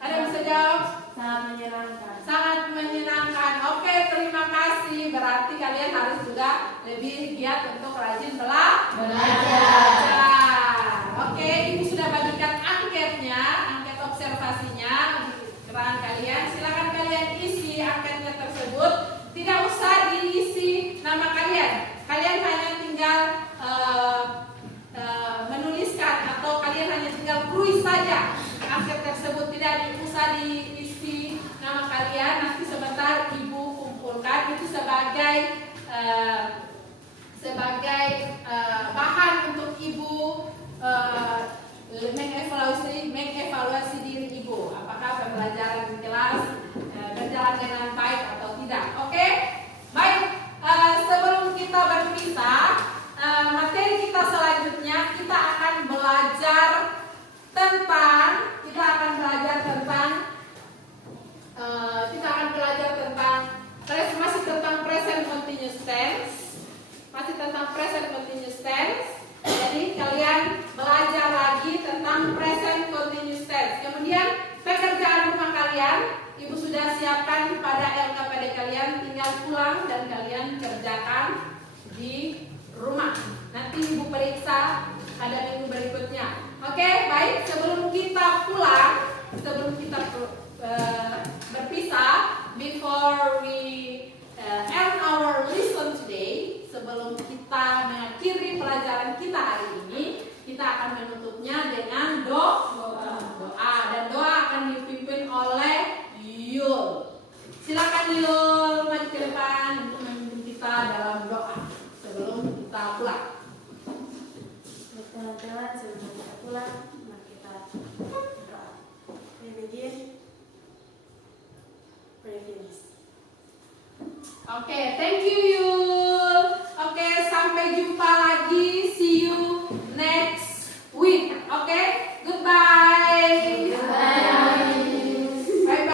Ada yang bisa jawab? Sangat menyenangkan. Sangat menyenangkan. Oke, terima kasih. Berarti kalian harus juga lebih giat untuk rajin belajar. Oke, Ibu sudah bagikan anketnya, angket observasinya di kerangan kalian. Silakan kalian isi anketnya tersebut. Tidak usah diisi nama kalian. Kalian hanya tinggal menuliskan atau kalian hanya tinggal tulis saja angket tersebut. Tidak usah diisi nama kalian. Nanti sebentar Ibu kumpulkan itu sebagai bahan untuk Ibu mengevaluasi diri Ibu. Apakah pembelajaran di kelas berjalan dengan baik atau tidak? Oke? Baik. Sebelum kita berpisah, materi kita selanjutnya kita akan belajar tentang masih tentang present continuous tense. Jadi kalian belajar lagi tentang present continuous tense. Kemudian pekerjaan rumah kalian Ibu sudah siapkan pada LKPD kalian, tinggal pulang dan kalian kerjakan di rumah. Nanti Ibu periksa pada minggu berikutnya. Oke, baik. Sebelum kita pulang, sebelum kita berpisah, before we end our lesson today, sebelum kita mengakhiri pelajaran kita hari ini, kita akan menutupnya dengan doa. Dan doa akan dipimpin oleh Yul. Silakan Yul maju ke depan untuk memimpin kita dalam doa sebelum kita pulang. Teman-teman, sebelum kita pulang, mari kita berdoa. We begin. Pray, please. Okay, thank you, Yul.